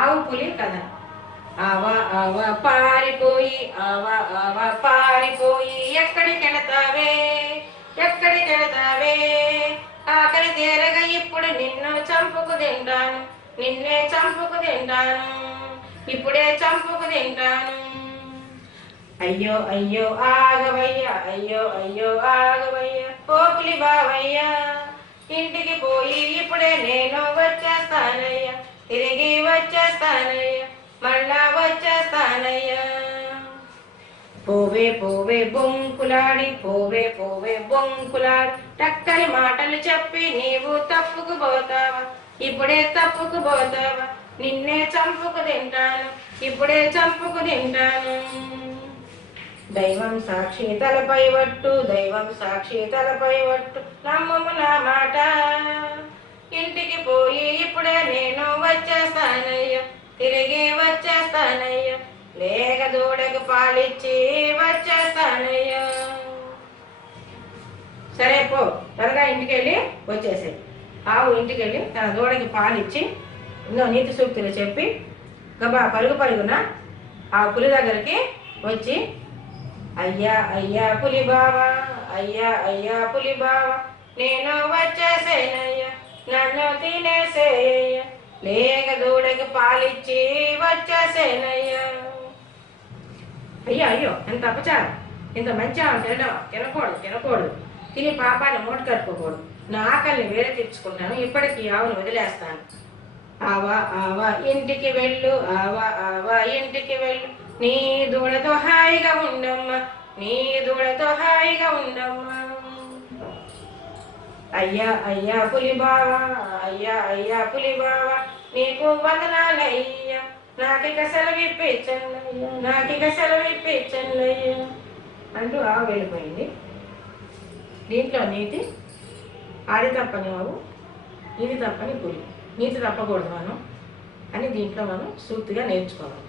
ఆవు పులి కథ. ఆవ ఆవ పారిపోయి, ఆవ ఆవ పారిపోయి, ఎక్కడికెళతావే ఎక్కడికెళతావే, ఆకలి తీరగా ఇప్పుడు నిన్ను చంపుకు తింటాను, నిన్నే చంపుకు తింటాను, ఇప్పుడే చంపుకు తింటాను. అయ్యో అయ్యో ఆగవయ్యా, అయ్యో అయ్యో ఆగవయ్యా, పోపులి బావయ్యా, ఇంటికి పోయి ఇప్పుడే నేను వచ్చేస్తానయ్యా, తిరిగి వచ్చేస్తానయ్యా, మళ్ళా వచ్చేస్తానయ్యా. పోవే పోవే బొంకులాడి, పోవే పోవే బొంకులాడి, టక్కని మాటలు చెప్పి నీవు తప్పుకు పోతావా, ఇప్పుడే తప్పుకు పోతావా, నిన్నే చంపుకు తింటాను, ఇప్పుడే చంపుకు తింటాను. దైవం సాక్షి తలపై వట్టు, దైవం సాక్షి తలపై వట్టు, నమ్మము నా మాట, ఇంటికి పోయి ఇప్పుడే నేను వచ్చేస్తానయ్యా, తిరిగి వచ్చేస్తానయ్యా, లేక దూడకు పాలిచ్చి వచ్చేస్తానయ్యా. సరే పో, త్వరగా ఇంటికి వెళ్ళి వచ్చేసాయి. ఆవు ఇంటికి వెళ్ళి తన దూడకి పాలిచ్చి ఎన్నో నీతి సూక్తులు చెప్పి గబా పరుగు పరుగున ఆ పులి దగ్గరికి వచ్చి, అయ్యా అయ్యా పులి బావా, అయ్యా అయ్యా పులి బావా, నేను వచ్చేసేనయ్యా, నన్ను తినేసేయ్యా, లేక దూడకి పాలిచ్చి వచ్చేసేనయ్యా. అయ్యో అయ్యో, ఎంత అపచారం, ఇంత మంచిగా తినకూడదు తినకూడదు, తిని పాపాన్ని మూట కట్టుకోకూడదు, నా ఆకలిని వేరే తెచ్చుకుంటాను, ఇప్పటికీ ఆవును వదిలేస్తాను. ఆవా ఆవా ఇంటికి వెళ్ళు, ఆవా ఆవా ఇంటికి వెళ్ళు, నీ దూడతో హాయిగా ఉండమ్మా, నీ దూడతో హాయిగా ఉండమ్మా. అయ్యా అయ్యా పులి బావా, అయ్యా అయ్యా పులి బావా, నీకు వందనాలయ్యా, నాకిక సెలవిప్పించండి, నాకిక సెలవిప్పించండి అంటూ ఆవు వెళ్ళిపోయింది. దీంట్లో నీతి, ఆడి తప్పని ఆవు, ఇది తప్పని పులి, నీతి తప్పకూడదు మనం అని దీంట్లో మనం సూక్తిగా నేర్చుకోవాలి.